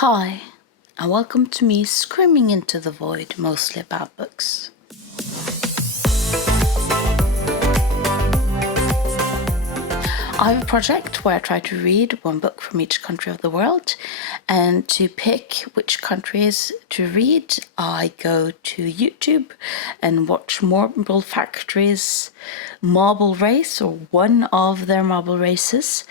Hi, and welcome to me screaming into the void, mostly about books. I have a project where I try to read one book from each country of the world, and to pick which countries to read, I go to YouTube and watch Marble Factory's marble race, or one of their marble races,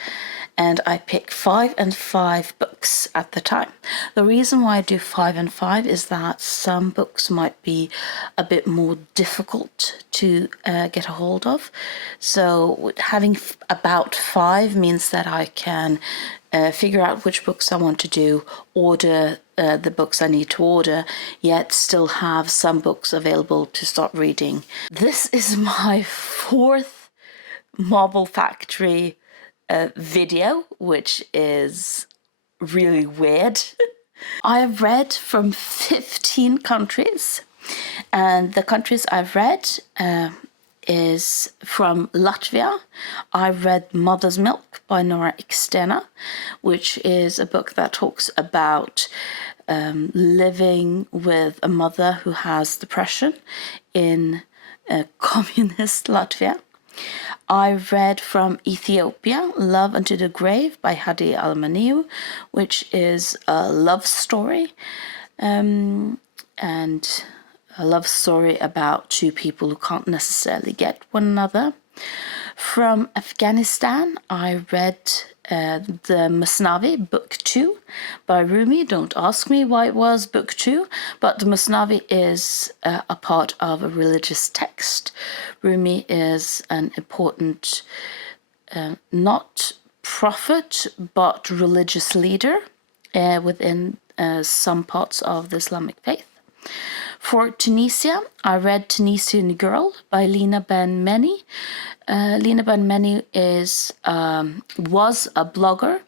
and I pick 5 and 5 books at the time. The reason why I do 5 and 5 is that some books might be a bit more difficult to get a hold of. So having about 5 means that I can figure out which books I want to do, order the books I need to order, yet still have some books available to start reading. This is my 4th Marble Factory video, which is really weird. I have read from 15 countries, and the countries I've read is from Latvia. I read Mother's Milk by Nora Ikstena, which is a book that talks about living with a mother who has depression in communist Latvia. I read from Ethiopia, Love Unto the Grave by Hadi Almaniu, which is a love story, and a love story about two people who can't necessarily get one another. From Afghanistan, I read the Masnavi, Book 2 by Rumi. Don't ask me why it was Book 2, but the Masnavi is a part of a religious text. Rumi is an important, not prophet, but religious leader within some parts of the Islamic faith. For Tunisia, I read Tunisian Girl by Lina Ben Meni. Lina Ben Meni was a blogger,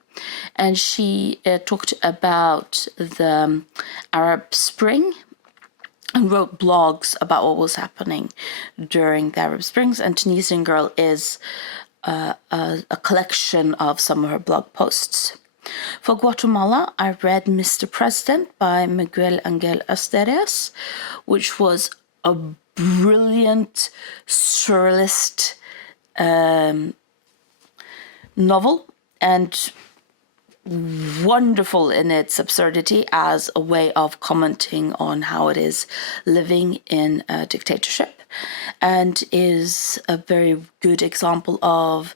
and she talked about the Arab Spring and wrote blogs about what was happening during the Arab Springs. And Tunisian Girl is a collection of some of her blog posts. For Guatemala, I read Mr. President by Miguel Angel Asterias, which was a brilliant surrealist novel, and wonderful in its absurdity as a way of commenting on how it is living in a dictatorship, and is a very good example of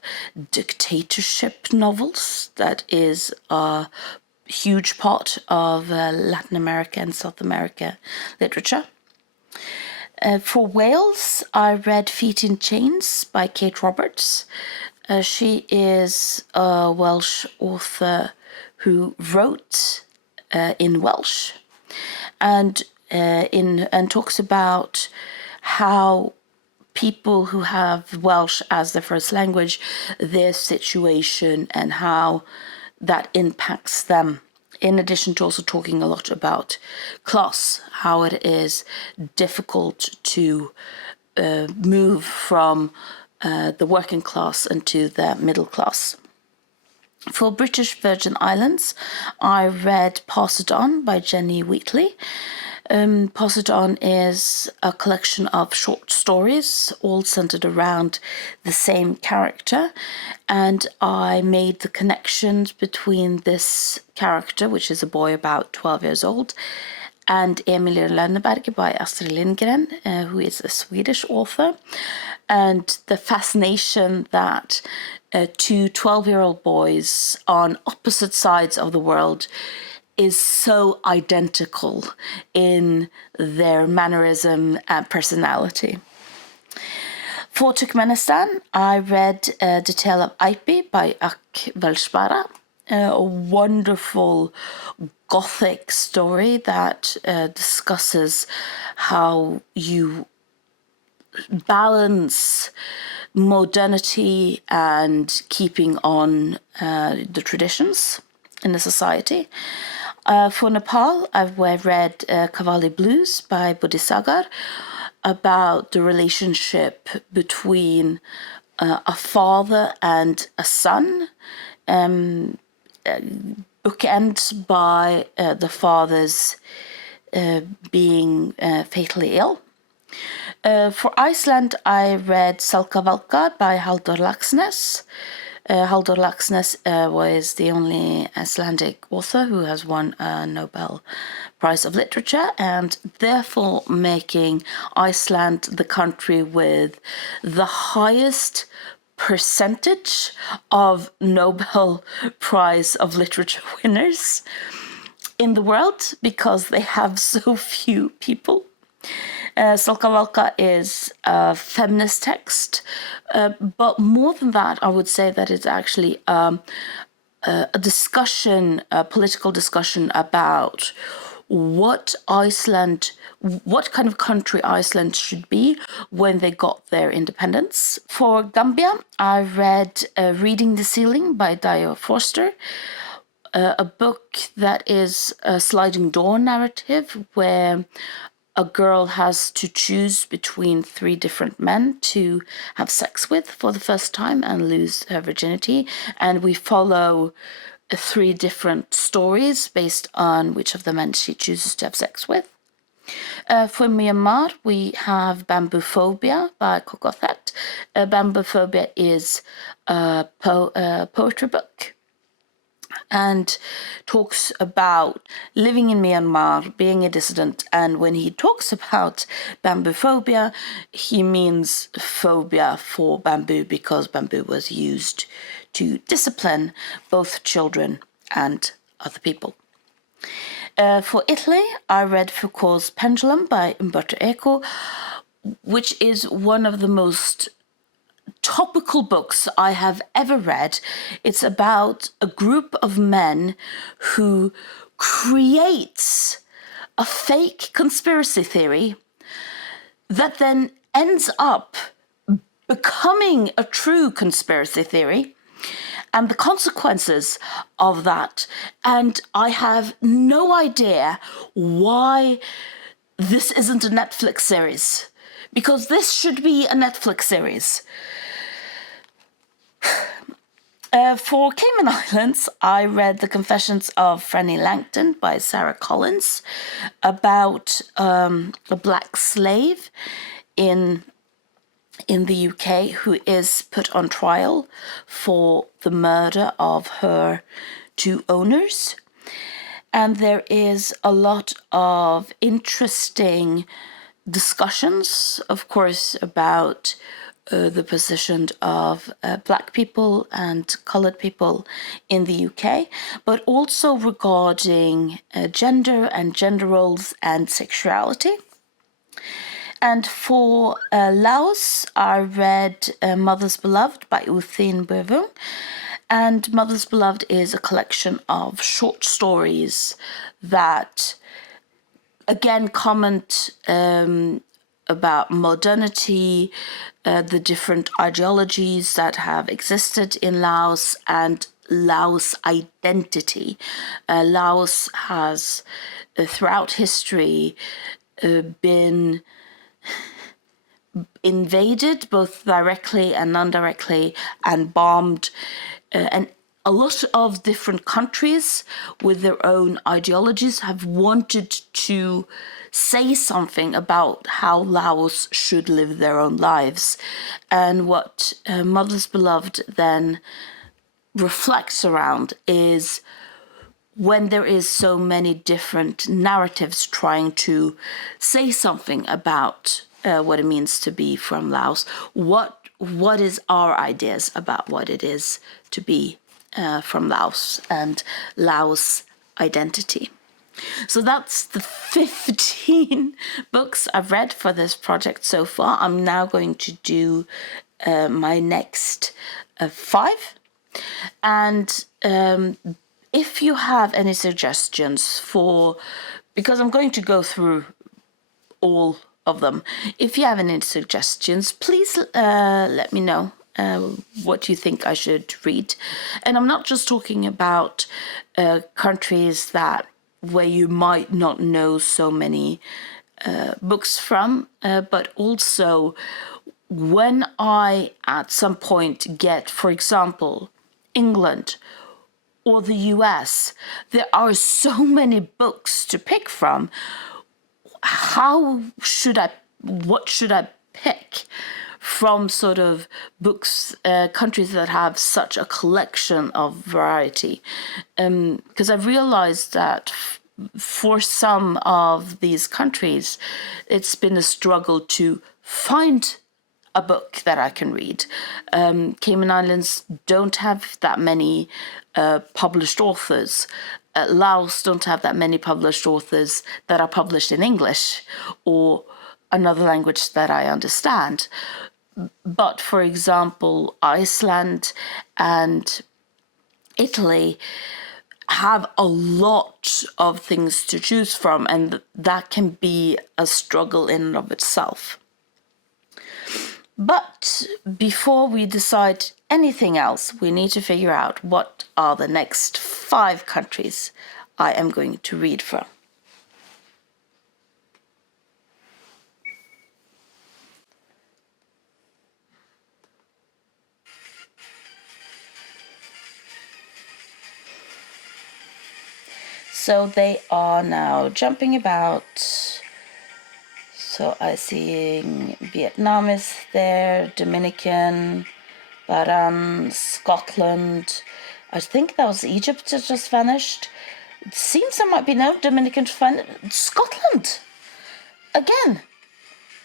dictatorship novels that is a huge part of Latin America and South America literature. For Wales, I read Feet in Chains by Kate Roberts. She is a Welsh author who wrote in Welsh, and talks about how people who have Welsh as their first language, their situation and how that impacts them. In addition to also talking a lot about class, how it is difficult to move from the working class into the middle class. For British Virgin Islands, I read Pass It On by Jenny Wheatley. Pass It On is a collection of short stories, all centered around the same character, and I made the connections between this character, which is a boy about 12 years old, and Emil i Lönneberga by Astrid Lindgren, who is a Swedish author, and the fascination that two 12-year-old boys on opposite sides of the world is so identical in their mannerism and personality. For Turkmenistan, I read The Tale of Aipi by Ak Velshbara, a wonderful Gothic story that discusses how you balance modernity and keeping on the traditions in the society. For Nepal, I've read Kavali Blues by Bodhisagar, about the relationship between a father and a son, book ends by the father's being fatally ill. For Iceland, I read Salkavalka by Halldór Laxness. Halldór Laxness was the only Icelandic author who has won a Nobel Prize of Literature, and therefore making Iceland the country with the highest percentage of Nobel Prize of Literature winners in the world, because they have so few people. Salkavalka is a feminist text, but more than that, I would say that it's actually a discussion, a political discussion about what kind of country Iceland should be when they got their independence. For Gambia, I read Reading the Ceiling by Dio Forster, a book that is a sliding door narrative where a girl has to choose between 3 different men to have sex with for the first time and lose her virginity. And we follow 3 different stories based on which of the men she chooses to have sex with. For Myanmar, we have Bamboo Phobia by Kokothet. Bamboo Phobia is a poetry book and talks about living in Myanmar, being a dissident. And when he talks about bamboo phobia, he means phobia for bamboo, because bamboo was used to discipline both children and other people. For Italy, I read Foucault's Pendulum by Umberto Eco, which is one of the most topical books I have ever read. It's about a group of men who creates a fake conspiracy theory that then ends up becoming a true conspiracy theory, and the consequences of that. And I have no idea why this isn't a Netflix series, because this should be a Netflix series. For Cayman Islands, I read The Confessions of Franny Langton by Sarah Collins, about a black slave in the UK who is put on trial for the murder of her 2 owners. And there is a lot of interesting discussions, of course, about the position of black people and coloured people in the UK, but also regarding gender and gender roles and sexuality. And for Laos, I read Mother's Beloved by Uthine Bevung. And Mother's Beloved is a collection of short stories that, again, comment about modernity, the different ideologies that have existed in Laos, and Laos identity. Laos has, throughout history, been invaded both directly and non-directly, and bombed, and a lot of different countries with their own ideologies have wanted to say something about how Laos should live their own lives. And what Mother's Beloved then reflects around is, when there is so many different narratives trying to say something about what it means to be from Laos, what is our ideas about what it is to be from Laos and Laos identity. So that's the 15 books I've read for this project so far. I'm now going to do my next 5. And if you have any suggestions for, because I'm going to go through all of them, if you have any suggestions, please let me know what you think I should read. And I'm not just talking about countries where you might not know so many books from, but also when I at some point get, for example, England or the US. There are so many books to pick from. What should I pick from sort of books, countries that have such a collection of variety? Because I realized that for some of these countries, it's been a struggle to find a book that I can read. Cayman Islands don't have that many published authors. Laos don't have that many published authors that are published in English or another language that I understand. But for example, Iceland and Italy have a lot of things to choose from, and that can be a struggle in and of itself. But before we decide anything else, we need to figure out what are the next 5 countries I am going to read from. So they are now jumping about. So I see Vietnam is there, Dominican, Bahrain, Scotland. I think that was Egypt that just vanished. It seems there might be no Dominican Scotland. Again,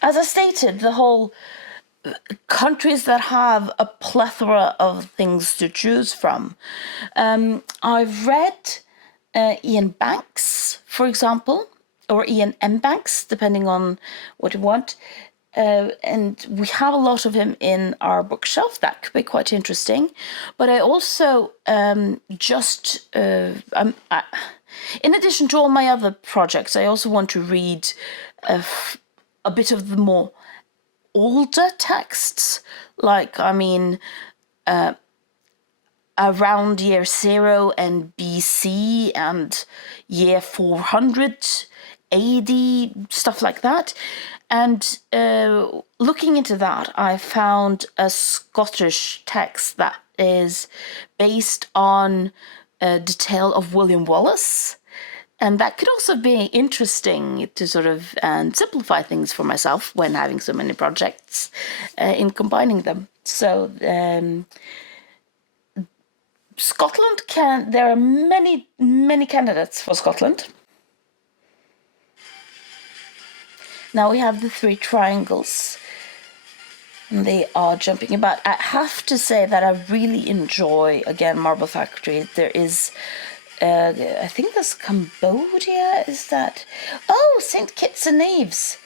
as I stated, the whole countries that have a plethora of things to choose from. I've read Ian Banks, for example, or Ian M. Banks, depending on what you want. And we have a lot of him in our bookshelf. That could be quite interesting. But I also in addition to all my other projects, I also want to read a bit of the more older texts. Like, around year 0 and BC and year 400 AD, stuff like that. And looking into that, I found a Scottish text that is based on a tale of William Wallace. And that could also be interesting to sort of simplify things for myself when having so many projects in combining them. So Scotland there are many, many candidates for Scotland. Now we have the 3 triangles. And they are jumping about. I have to say that I really enjoy, again, Marble Factory. There is, I think there's Cambodia, is that? Oh, St. Kitts and Nevis.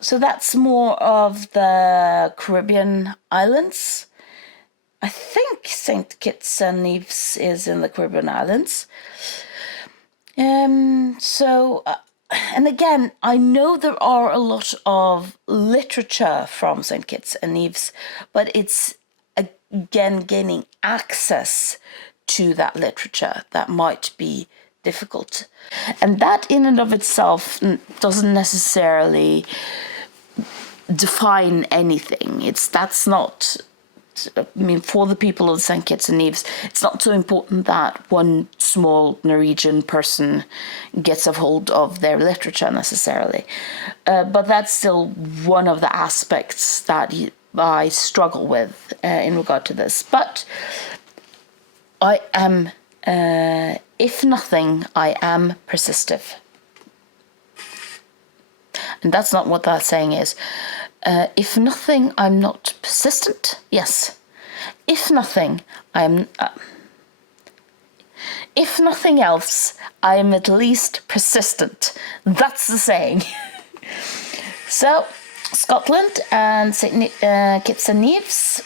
So that's more of the Caribbean islands. I think St. Kitts and Nevis is in the Caribbean islands. And again, I know there are a lot of literature from St. Kitts and Nevis, but it's, again, gaining access to that literature that might be difficult. And that in and of itself doesn't necessarily define anything. That's not... for the people of St. Kitts and Nevis, it's not so important that one small Norwegian person gets a hold of their literature necessarily. But that's still one of the aspects that I struggle with in regard to this. But I am, if nothing, I am persistive. And that's not what that saying is. If nothing, I'm not persistent. Yes. If nothing, if nothing else, I am at least persistent. That's the saying. So, Scotland and St. Kitts and Nevis.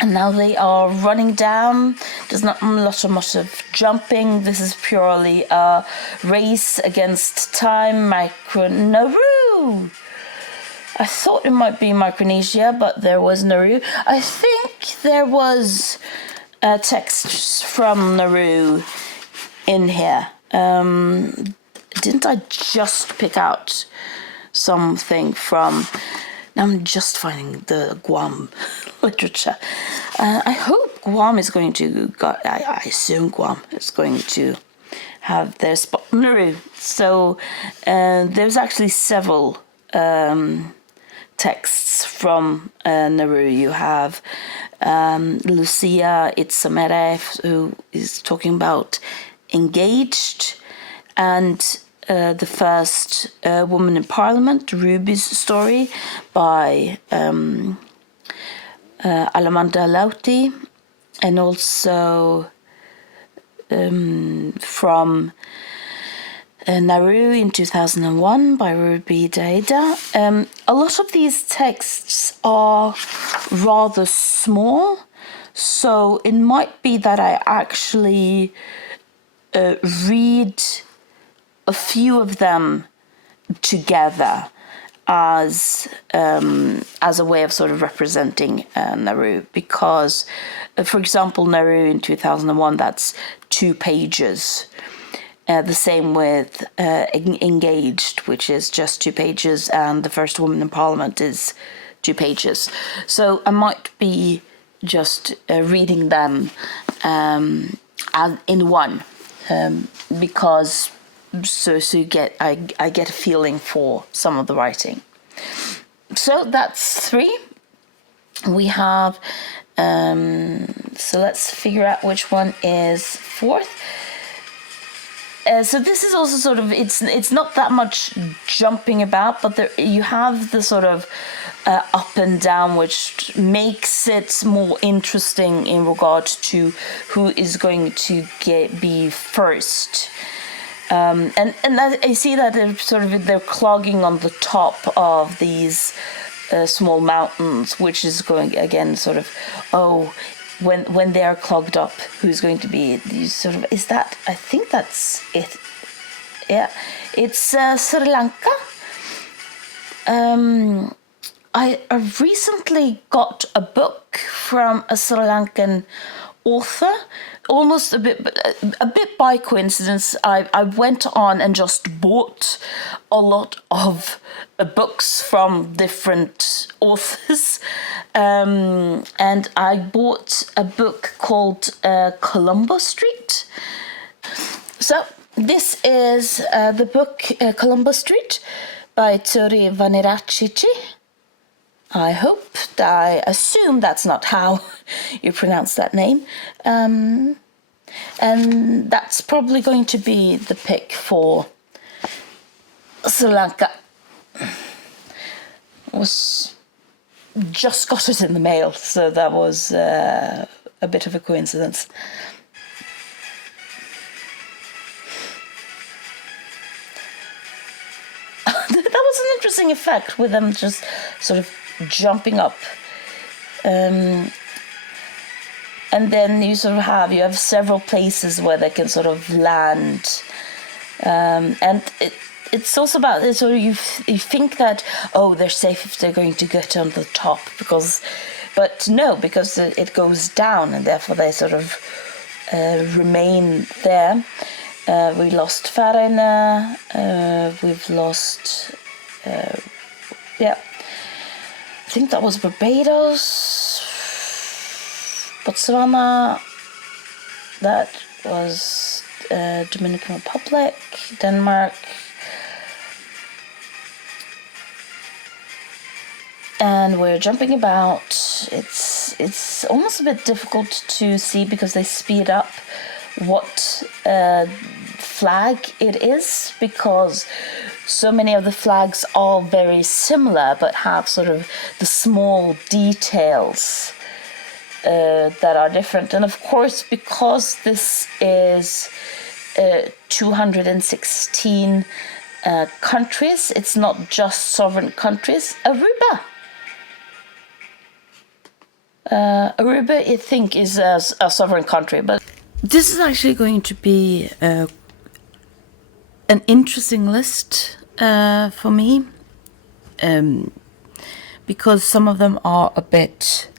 And now they are running down. There's not much of jumping. This is purely a race against time. Nauru! I thought it might be Micronesia, but there was Nauru. I think there was a text from Nauru in here. Didn't I just pick out something from... Now I'm just finding the Guam literature. I hope Guam is going to, I assume Guam is going to have their spot on Nauru. So there's actually several texts from Nauru. You have Lucia Itsamere, who is talking about engaged, and the first woman in parliament, Ruby's story, by Alamanda Lauti, and also from Nauru in 2001 by Ruby Daida. A lot of these texts are rather small, so it might be that I actually read a few of them together as a way of sort of representing Nauru, because, for example, Nauru in 2001, that's 2 pages. The same with Engaged, which is just 2 pages, and the first woman in parliament is 2 pages. So I might be just reading them in one, because so you get I get a feeling for some of the writing. So that's 3. We have so let's figure out which one is 4th. So this is also sort of, it's not that much jumping about, but there you have the sort of up and down, which makes it more interesting in regard to who is going to be first. And I see that they're clogging on the top of these small mountains, which is going again sort of, when they are clogged up, who's going to be sort of, is that, I think that's it. Yeah, it's Sri Lanka. I recently got a book from a Sri Lankan author, almost a bit by coincidence. I went on and just bought a lot of books from different authors, and I bought a book called Colombo Street. So this is the book Colombo Street by Turi Vanirachichi. I assume that's not how you pronounce that name. And that's probably going to be the pick for Sri Lanka. Just got it in the mail, so that was a bit of a coincidence. That was an interesting effect with them just sort of jumping up, and then you have several places where they can sort of land, and it's also about this, so you think that they're safe if they're going to get on the top, but no, because it goes down, and therefore they sort of remain there. We lost Farina, we've lost I think that was Barbados, Botswana, that was Dominican Republic, Denmark, and we're jumping about. It's almost a bit difficult to see because they speed up what flag it is, because so many of the flags are very similar but have sort of the small details that are different. And of course, because this is 216 countries, it's not just sovereign countries. Aruba, I think, is a sovereign country, but this is actually going to be an interesting list for me, because some of them are a bit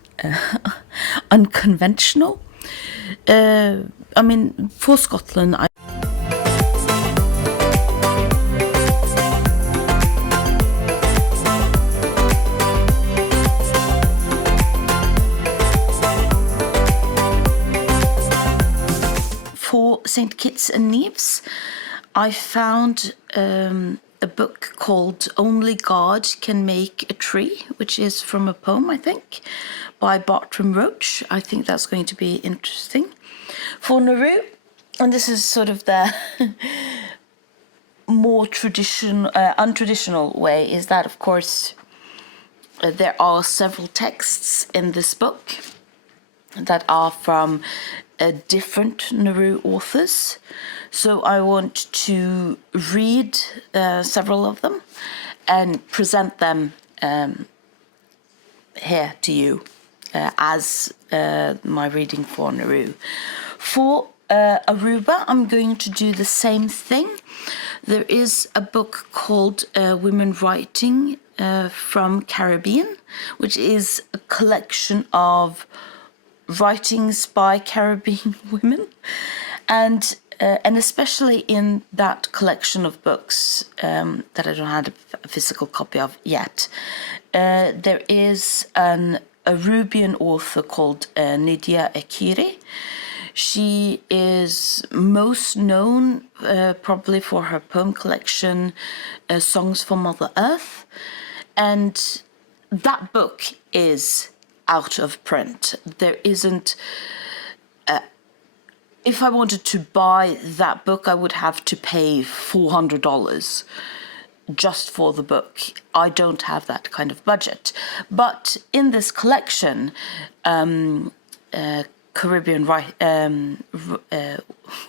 unconventional. I mean, for Scotland, Neves, I found a book called Only God Can Make a Tree, which is from a poem, I think, by Bartram Roach. I think that's going to be interesting. For Nauru, and this is sort of the more untraditional way, is that, of course, there are several texts in this book that are from different Nauru authors. So I want to read several of them and present them here to you as my reading for Nauru. For Aruba, I'm going to do the same thing. There is a book called Women Writing from Caribbean, which is a collection of writings by Caribbean women, and especially in that collection of books that I don't have a physical copy of yet, there is an Arubian author called Nydia Ekiri. She is most known probably for her poem collection, Songs for Mother Earth, and that book is out of print. There isn't... if I wanted to buy that book, I would have to pay $400 just for the book. I don't have that kind of budget. But in this collection, Caribbean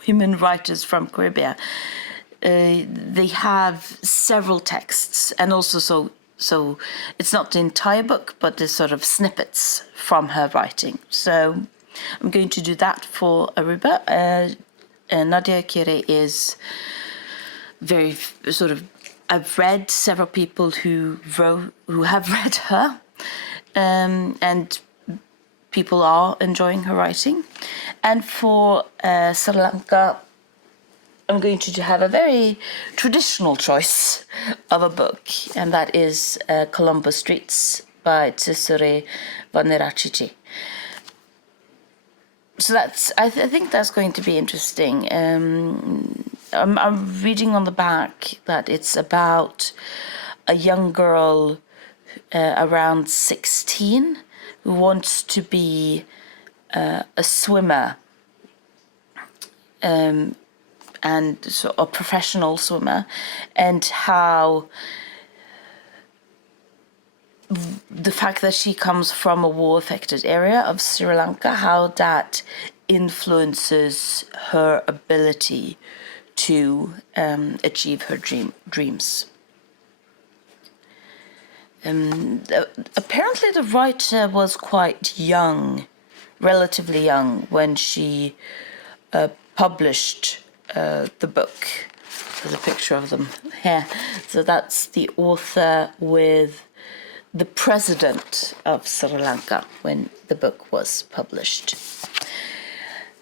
women writers from Caribbean, they have several texts, and also so it's not the entire book, but there's sort of snippets from her writing. So I'm going to do that for Aruba. Nadia Kire is very sort of... I've read several people who have read her, and people are enjoying her writing. And for Sri Lanka, I'm going to have a very traditional choice of a book, and that is Colombo Streets by Tsisuri Vanirachichi. So that's, I think that's going to be interesting. I'm reading on the back that it's about a young girl around 16 who wants to be a swimmer, and so a professional swimmer, and how the fact that she comes from a war-affected area of Sri Lanka, how that influences her ability to achieve her dreams. Apparently the writer was quite young, relatively young, when she published the book. There's a picture of them here. So that's the author with the president of Sri Lanka when the book was published.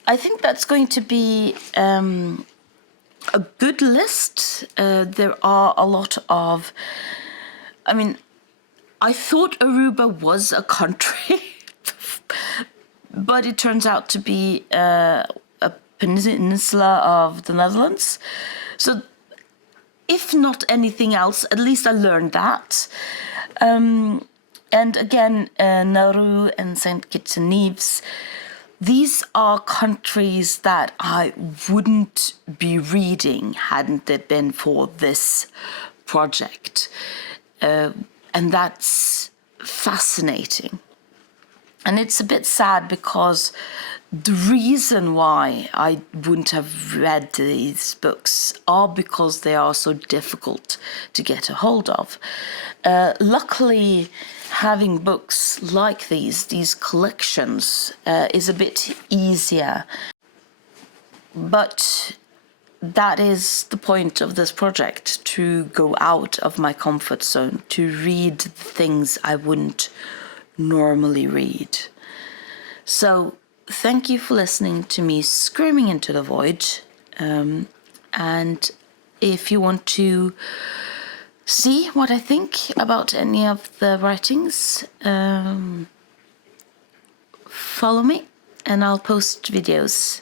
I think that's going to be a good list. There are a lot of... I mean, I thought Aruba was a country, but it turns out to be a peninsula of the Netherlands. So if not anything else, at least I learned that. And again, Nauru and St. Kitts and Nevis, these are countries that I wouldn't be reading hadn't it been for this project. And that's fascinating. And it's a bit sad because the reason why I wouldn't have read these books are because they are so difficult to get a hold of. Luckily, having books like these collections, is a bit easier. But that is the point of this project, to go out of my comfort zone, to read things I wouldn't normally read. So thank you for listening to me screaming into the void. And if you want to see what I think about any of the writings, follow me and I'll post videos